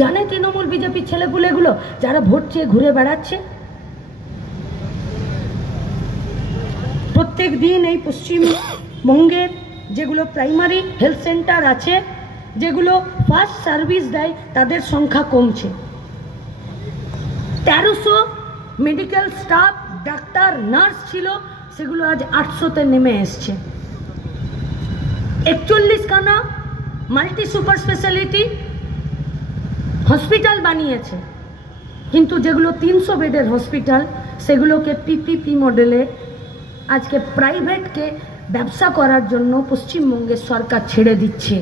জানে তৃণমূল বিজেপির ছেলেপুলেগুলো যারা ভোট চেয়ে ঘুরে বেড়াচ্ছে? প্রত্যেক দিন এই পশ্চিমবঙ্গের যেগুলো প্রাইমারি হেলথ সেন্টার আছে, যেগুলো ফার্স্ট সার্ভিস দেয়, তাদের সংখ্যা কমছে। 1300 মেডিকেল স্টাফ, ডাক্তার, নার্স ছিল, সেগুলো আজ 800-তে নেমে এসছে। 41খানা মাল্টি সুপার স্পেশালিটি হসপিটাল বানিয়েছে, কিন্তু যেগুলো 300 বেডের হসপিটাল, সেগুলোকে পিপিপি মডেলে আজকে প্রাইভেটকে ব্যবসা করার জন্য পশ্চিমবঙ্গের সরকার ছেড়ে দিচ্ছে।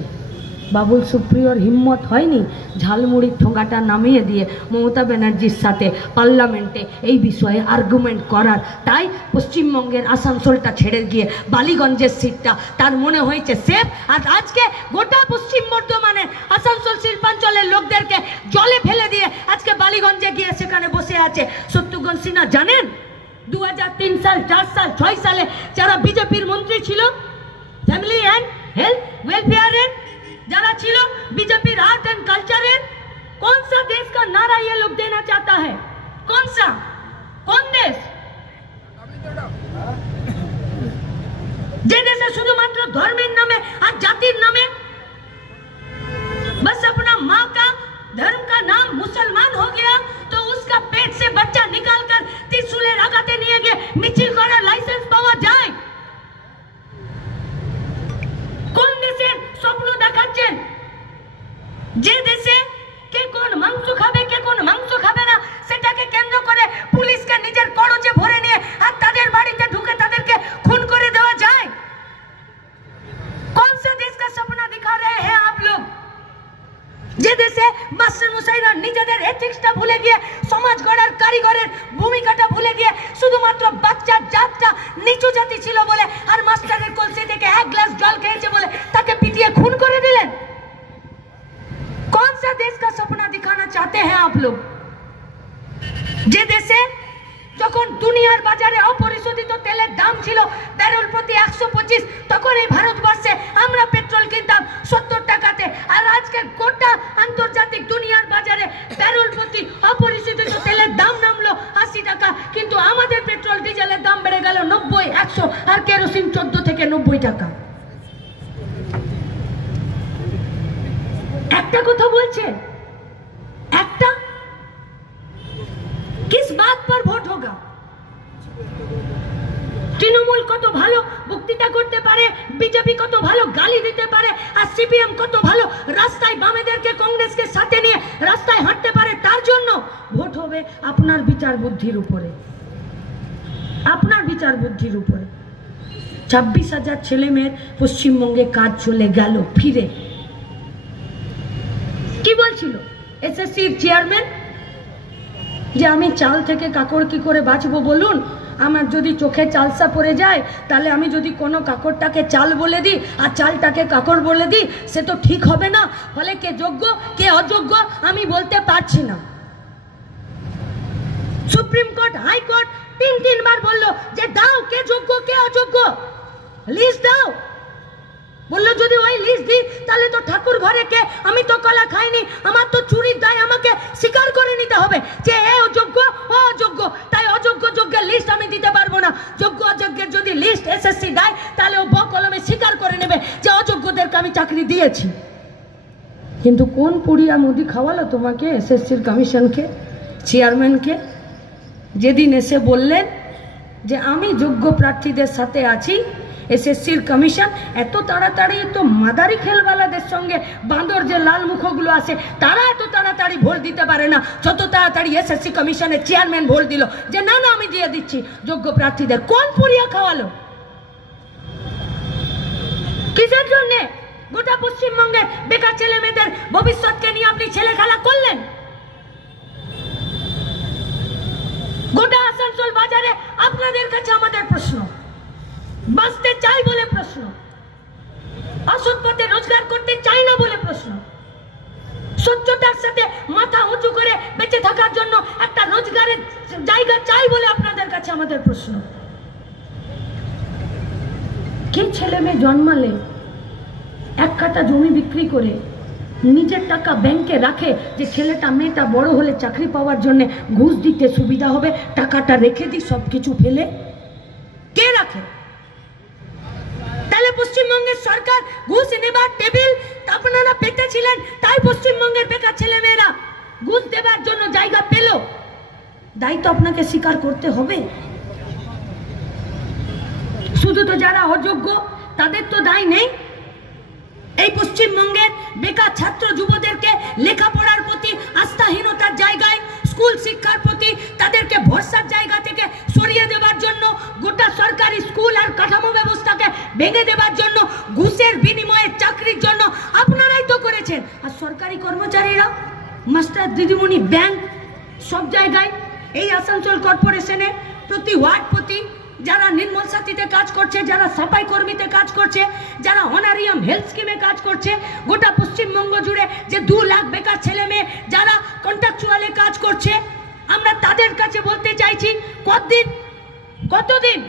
বাবুল সুপ্রিয়র হিম্মত হয়নি ঝালমুড়ির ঠোঙাটা নামিয়ে দিয়ে মমতা ব্যানার্জির সাথে পার্লামেন্টে এই বিষয়ে আর্গুমেন্ট করার, তাই পশ্চিমবঙ্গের আসানসোলটা ছেড়ে গিয়ে বালিগঞ্জের সিটটা তার মনে হয়েছে সেফ। আর আজকে গোটা পশ্চিম বর্ধমানের আসানসোল শিল্পাঞ্চলের লোকদেরকে জলে ফেলে দিয়ে আজকে বালিগঞ্জে গিয়ে সেখানে বসে আছে। শত্রুঘ্ন সিনহা জানেন 2003 সাল, 4 সাল, 6 সালে যারা বিজেপির মন্ত্রী ছিল, ফ্যামিলি এন্ড হেলথ ওয়েলফেয়ারের যারা ছিল, बीजेपी आर्ट एंड कल्चर है, कौन सा देश का नारा ये लोग देना चाहता है? कौन सा? कौन देश? जे देशे शुधुमात्र धर्मेर नामे और जातिर नामे बस अपना माँ का धर्म का नाम मुसलमान हो गया तो उसका पेट से बच्चा निकालकर त्रिशूलेर आघाते निये गিয়ে मिছিল করার লাইসেন্স পাওয়া যায়? কোন দেশের স্বপ্ন দেখাচ্ছেন? যে দেশে কে কোন মাংস খাবে, কে কোন মাংস খাবে না, সেটাকে কেন্দ্র করে পুলিশকে নিজের খরচে ভরে নিয়ে আর তাদের বাড়িতে ঢুকে তাদেরকে খুন করে দেওয়া যায়। कौन सा देश का सपना दिखा रहे हैं आप लोग? যে দেশে মাস্টার মশাইরা নিজেদের এথিক্সটা ভুলে গিয়ে, সমাজ গড়ার কারিগরের ভূমিকাটা ভুলে গিয়ে শুধুমাত্র বাচ্চার জাতটা নিচু জাতি ছিল বলে আর মাস্টারের কলসি থেকে এক গ্লাস জল খেয়েছে বলে তাকে পিটিয়ে খুন করে দিলেন। कौन सा देश का सपना दिखाना चाहते हैं आप लोग? যে দেশে যখন দুনিয়ার বাজারে অপরিশোধিত তেলের দাম ছিল ব্যারেল প্রতি 125, তখন এই ভারতবর্ষে আমরা পেট্রোল কিনতাম 70 টাকাতে, আর আজকে গোটা আন্তর্জাতিক দুনিয়ার বাজারে ব্যারেল প্রতি অপরিশোধিত তেলের দাম নামলো 80 টাকা, কিন্তু আমাদের পেট্রোল ডিজেলের দাম বেড়ে গেল 90, 100, আর কেরোসিন 14 থেকে 90 টাকা। একটা কথা বলছে, একটা किस बात पर वोट होगा? তৃণমূল কত ভালো বক্তৃতা করতে পারে, বিজেপি কত ভালো গালি দিতে পারে, আর সিপিএম কত ভালো রাস্তায় বামেদেরকে কংগ্রেসকে সাথে নিয়ে রাস্তায় হাঁটতে পারে, তার জন্য ভোট হবে আপনার বিচার বুদ্ধির উপরে, আপনার বিচার বুদ্ধির উপরে। 26,000 ছেলে মেয়ের পশ্চিমবঙ্গে কাজ চলে গেল ফিরে। কি বলছিল এসএসসির চেয়ারম্যান যে আমি চাল থেকে কাকড় কি করে বাঁচবো বলুন? আমার যদি চোখে চালসা পড়ে যায়, তাহলে আমি যদি কোনো কাকড়টাকে চাল বলে দিই আর চালটাকে কাকড় বলে দিই, সে তো ঠিক হবে না। ফলে কে যোগ্য কে অযোগ্য আমি বলতে পারছি না। সুপ্রিম কোর্ট, হাইকোর্ট 3 বার বললো যে দাও কে যোগ্য কে অযোগ্য, লিস্ট দাও। বললো যদি ওই লিস্ট দিই তাহলে তো ঠাকুর ঘরে কে, আমি তো কলা খাইনি, আমার তো চুরির দায় আমাকে স্বীকার করে নিতে হবে যে এ অযোগ্য ও অযোগ্য, তাই অযোগ্য যোগ্যের লিস্ট আমি দিতে পারবো না। যোগ্য অযোগ্যের যদি লিস্ট এসএসসি দেয় তাহলে ও বকলমে স্বীকার করে নেবে যে অযোগ্যদেরকে আমি চাকরি দিয়েছি। কিন্তু কোন পুড়িয়া মুদি খাওয়ালো তোমাকে এসএসসির কমিশনকে, চেয়ারম্যানকে? যেদিন এসে বললেন যে আমি যোগ্য প্রার্থীদের সাথে আছি, এসএসসির কমিশন এত তাড়াতাড়ি তো মাদারি খেলওয়ালাদের সঙ্গে বাঁদর যে লাল মুখগুলো আছে তারা এত তাড়াতাড়ি ভোট দিতে পারে না, যত তাড়াতাড়ি এসএসসি কমিশনের চেয়ারম্যান ভোট দিল যে না না আমি দিয়ে দিচ্ছি যোগ্য প্রার্থীদের। কোন পুরিয়া খাওয়ালো? কিসের জন্য? গোটা পশ্চিমবঙ্গে বেকার ছেলে মেয়েদের ভবিষ্যৎকে নিয়ে আপনি ছেলে খেলা করলেন। গোটা আসানসোল বাজারে আপনাদের কাছে আমাদের প্রশ্ন, বাঁচতে চাই বলে প্রশ্ন, অসৎ পথে রোজগার করতে চাই না বলে প্রশ্ন, স্বচ্ছতার সাথে মাথা উঁচু করে বেঁচে থাকার জন্য একটা রোজগারের জায়গা চাই বলে আপনাদের কাছে আমাদের প্রশ্ন। কে ছেলে মেয়ে জন্মালে 1 কাঠা জমি বিক্রি করে নিজের টাকা ব্যাংকে রাখে যে ছেলেটা মেয়েটা বড় হলে চাকরি পাওয়ার জন্য ঘুষ দিতে সুবিধা হবে, টাকাটা রেখে দিই সব কিছু ফেলে? কে রাখে? তাহলে পশ্চিমবঙ্গের সরকার ঘুষ নেবার টেবিল আপনারা পেতেছিলেন, তাই পশ্চিমবঙ্গের বেকার ছেলে মেয়েরা ঘুষ দেবার জন্য জায়গা পেল। দায়িত্ব আপনাকে স্বীকার করতে হবে। শুধু তো যারা অযোগ্য তাদের তো দায় নেই। এই পশ্চিমবঙ্গের বেকার ছাত্র যুবদেরকে লেখাপড়ার প্রতি আস্থাহীনতার জায়গায়, স্কুল শিক্ষার প্রতি তাদেরকে ভরসার জায়গা থেকে সরিয়ে দেওয়ার জন্য, গোটা সরকারি স্কুল আর কাঠামো ব্যবস্থাকে ভেঙে দেওয়ার জন্য, ঘুষের বিনিময়ে চাকরির জন্য আপনারাই তো করেছেন। আর সরকারি কর্মচারীরা, মাস্টার, দিদিমণি, ব্যাংক, সব জায়গায় এই আসানসোল কর্পোরেশনে প্রতি ওয়ার্ড প্রতি যারা নির্মল সাথীতে কাজ করছে, যারা সাফাই কর্মীতে কাজ করছে, যারা অনারিয়াম হেলথ স্কিমে কাজ করছে, গোটা পশ্চিমবঙ্গ জুড়ে যে 2 লাখ বেকার ছেলে মেয়ে যারা কন্ট্রাকচুয়ালে কাজ করছে, আমরা তাদের কাছে বলতে চাইছি, কতদিন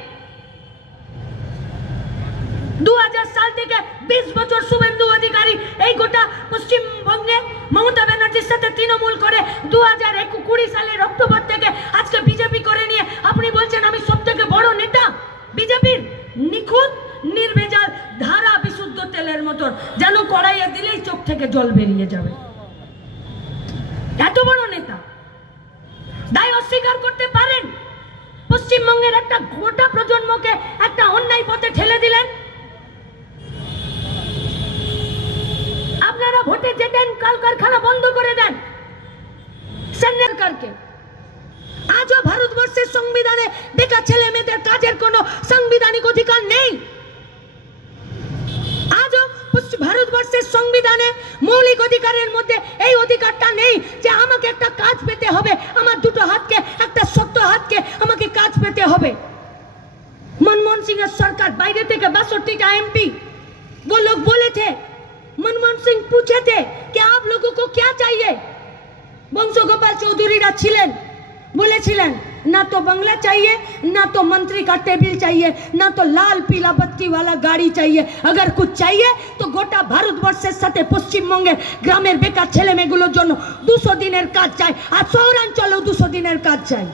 2000 সাল থেকে 20 বছর শুভেন্দু অধিকারী এই গোটা পশ্চিমবঙ্গে মমতা ব্যানার্জির সাথে তৃণমূল করে 2020 সালের অক্টোবর থেকে আজকে বিজেপি করে নিয়ে আপনি বলছেন আমি সব থেকে বড় নেতা। বিজেপির নিখুঁত নির্ভেজাল ধারা বিশুদ্ধ তেলের মতন, যেন কড়াইয়ে দিলেই চোখ থেকে জল বেরিয়ে যাবে। এত বড় নেতা দায় অস্বীকার করতে পারেন? পশ্চিমবঙ্গের একটা গোটা প্রজন্মকে একটা অন্যায় পথে ঠেলে দিলেন। আপনারা ভোটে যেতেন, কলকারখানা বন্ধ করে দেন সরকারকে। আজও ভারতবর্ষের সংবিধানে বেকার ছেলে মেয়েদের কাজের কোনো সাংবিধানিক অধিকার নেই। আজও ভারতবর্ষের সংবিধানে মৌলিক অধিকারের মধ্যে এই অধিকারটা নেই যে আমাকে একটা কাজ পেতে হবে, আমার দুটো হাতকে, একটা শক্ত হাতকে আমাকে কাজ পেতে হবে। मनमोहन सिंह सरकार বাইরে থেকে 62টা एमपी वो लोग बोले थे, मनमोहन सिंह पूछे थे कि आप लोगों को क्या चाहिए? বংশগোপাল চৌধুরীরা ছিলেন, বলেছিলেন ना तो बंगला चाहिए, ना तो मंत्री का टेबल चाहिए, ना तो लाल पीला बत्ती वाला गाड़ी चाहिए। अगर कुछ चाहिए तो गोटा भारतवर्षের সাথে পশ্চিমবঙ্গের গ্রামের বেকার ছেলে মেয়েগুলোর জন্য 200 দিনের কাজ চাই, আর শহরাঞ্চলেও 200 দিনের কাজ চাই।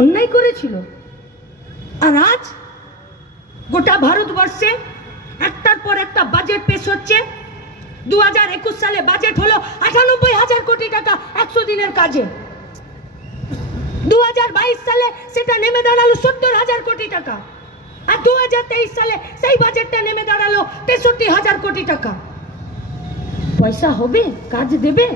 অন্যায় করেছিল। আর আজ গোটা ভারতবর্ষে একটার পর একটা বাজেট পেশ হচ্ছে। 2021 সালে বাজেট হলো 98,000 কোটি টাকা 100 দিনের কাজে। 2022 সালে সেটা নেমে দাঁড়ালো 70,000 কোটি টাকা, আর 2023 সালে সেই বাজেটটা নেমে দাঁড়ালো 63,000 কোটি টাকা। পয়সা হবে, কাজ দেবে?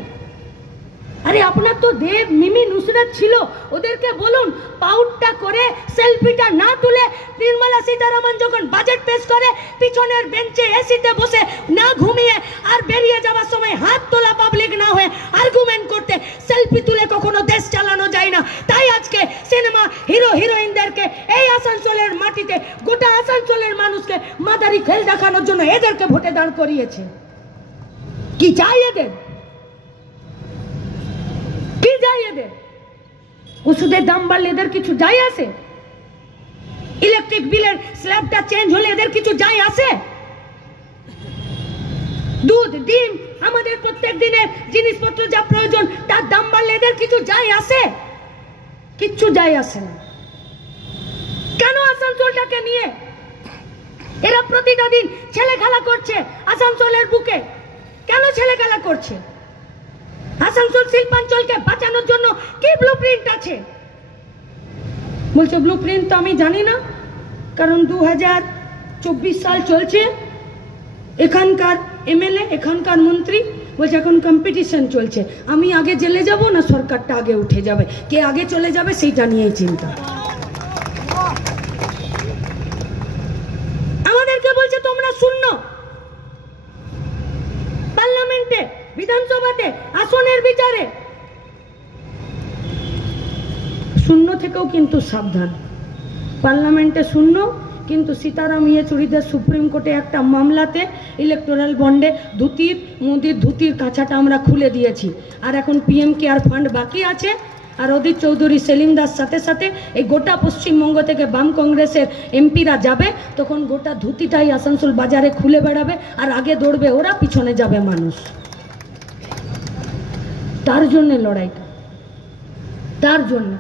আরে আপনার তো দেব মিমি নুসরাত ছিল, ওদেরকে বলুন পাউটটা করে সেলফিটা না তুলে নির্মলা সীতারামন যখন বাজেট পেশ করে পিছনের বেঞ্চে এসিতে বসে না ঘুমিয়ে আর বেরিয়ে যাওয়ার সময় হাত তোলা পাবলিক না হয়ে আর্গুমেন্ট করতে, সেলফি তুলে কখনো দেশ চালানো যায় না। তাই আজকে সিনেমা হিরো হিরোইনদেরকে এই আসানসোলের মাটিতে গোটা আসানসোলের মানুষকে মাদারি খেল দেখানোর জন্য এদেরকে ভোটে দাঁড় করিয়েছে। কি চাই এদের? কি যায় এদের? ওষুধের দাম বাড়লে এদের কিছু যায় আসে? ইলেকট্রিক বিলের স্ল্যাবটা চেঞ্জ হলে এদের কিছু যায় আসে? দুধ, ডিম, আমাদের প্রত্যেক দিনের জিনিসপত্র যা প্রয়োজন তার দাম বাড়লে এদের কিছু যায় আসে? কিচ্ছু যায় আসে না। কেন আসানসোলটাকে নিয়ে এরা প্রতিটা দিন ছেলে খেলা করছে? আসানসোলের বুকে কেন ছেলে খেলা করছে? আসানসোল শিল্পাঞ্চলকে বাঁচানোর জন্য কি ব্লুপ্রিন্ট আছে? বলছে ব্লুপ্রিন্ট তো আমি জানি না, কারণ 2024 সাল চলছে, এখানকার এমএলএ, এখানকার মন্ত্রী বলছে এখন কম্পিটিশন চলছে, আমি আগে জেলে যাব না সরকারটা আগে উঠে যাবে, কে আগে চলে যাবে সেইটা নিয়েই চিন্তা। আমাদেরকে বলছে তোমরা শূন্য, পার্লামেন্টে, বিধানসভাতে আসনের বিচারে শূন্য থেকেও কিন্তু সাবধান। পার্লামেন্টে শূন্য, কিন্তু সীতারাম ইয়েচুরিদের সুপ্রিম কোর্টে একটা মামলাতে ইলেকটোরাল বন্ডে মোদির ধুতির কাছাটা আমরা খুলে দিয়েছি, আর এখন পিএম কেয়ার ফান্ড বাকি আছে, আর অধীর চৌধুরী, সেলিম দাস সাথে সাথে এই গোটা পশ্চিমবঙ্গ থেকে বাম কংগ্রেসের এমপিরা যাবে, তখন গোটা ধুতিটাই আসানসোল বাজারে খুলে বেড়াবে, আর আগে দৌড়বে ওরা, পিছনে যাবে মানুষ। তার জন্য লড়াইটা, তার জন্য।